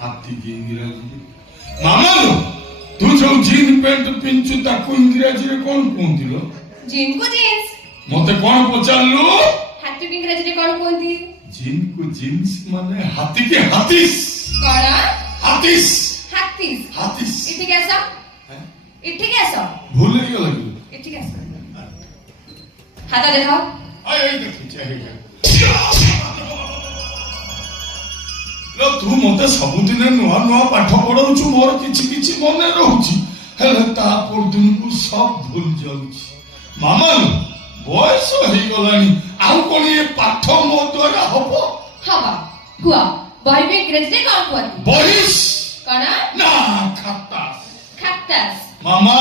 हाथी की इंग्रजी मामा लो तू जो जीन पैंट पिंचु ताको इंग्रजी रे कौन कहती लो जीन को जीन्स मते कौन पचारलु हाथी को इंग्रजी रे कौन कहती जीन को जीन्स माने हाथी के हाथीस कौन हाथीस हाथीस हाथीस इठी कैसा इठी कैसा भूल ही लगी इठी कैसा हाथा दिखाओ आई देखी चाहिए लो तू मते सबुदिने नुआ नुआ पाठ पढाउछु मोर किछि किछि मने रहउछि हेले ता पर दिन को सब भूल जाउछि मामा बयस होई गलानी आउ कोन ये पाठ मो द्वारा हबो हबा हुआ बॉय में इंग्रजी रे कौन कहती बहिस कौन ना खत्तास खत्तास मामा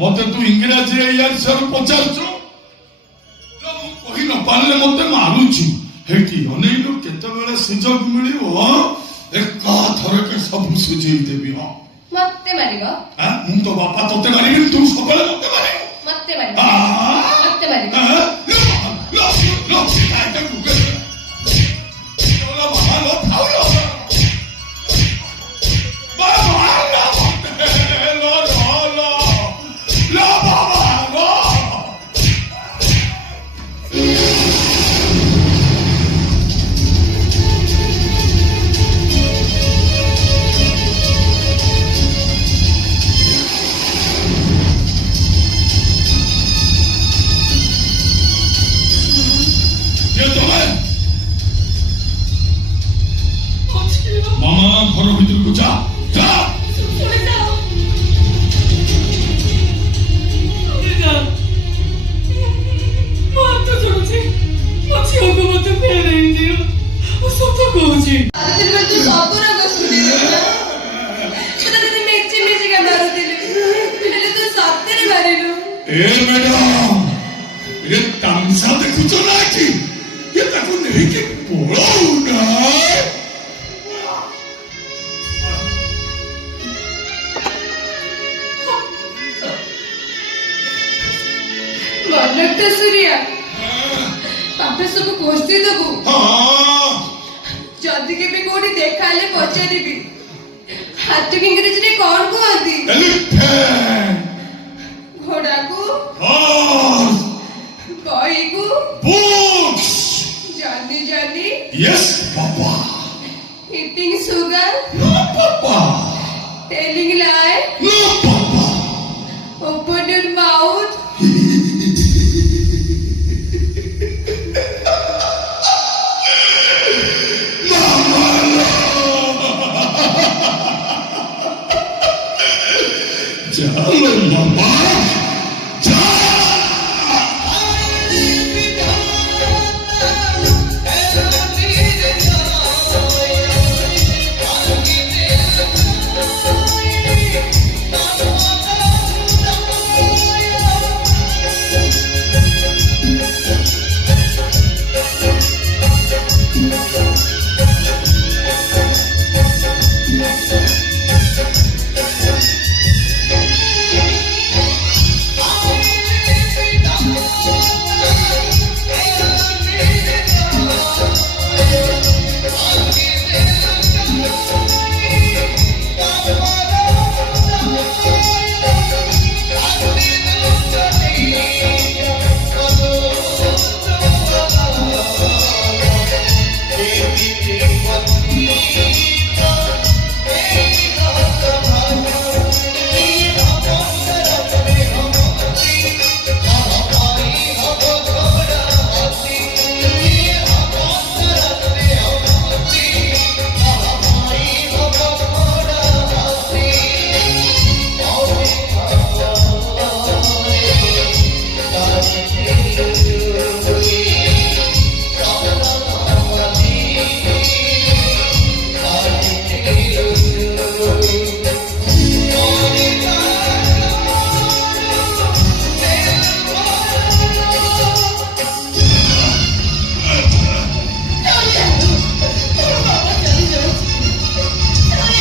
मते तू इंग्रजी रे यार सब पचारछु लो मु कहि न पाले मते मारुछु हेटी अनेलो केते बेले सुजोग मिलिबो एका थरके सब सुझेई देबी हां मते मारिबो हां मु तो बापा तोते मारिबी तू सबले मते मारिबो मते मारिबो मते मारिबो लो काटे गुगे ओला बाबा लो थाउलो बाबा लो लो लो लो बाबा लो मामा घर भीतर को जा जा उड़ जाओ उड़ जा मां तो चलुची मछी को मत फेरे दियो ओ सत कहूची दिल में तू सब रंग सुनी ना सेटा तते मेची मेची का मारुतिले पिले तू सब तेरे मारिलु ए मैडम ये तमसा देखुछ ना कि ये ताको नहीं कि पोड़ो ना मनक तो सूर्या पापे सब कोस्ती दबु हां जदी के भी कोडी देखाले पचारिबी हाथी की इंग्रजी रे कौन कहती एलिफेंट घोड़ा को हॉर्स गाय को बुक्स जानी जानी yes papa eating sugar no papa telling lie no papa open your mouth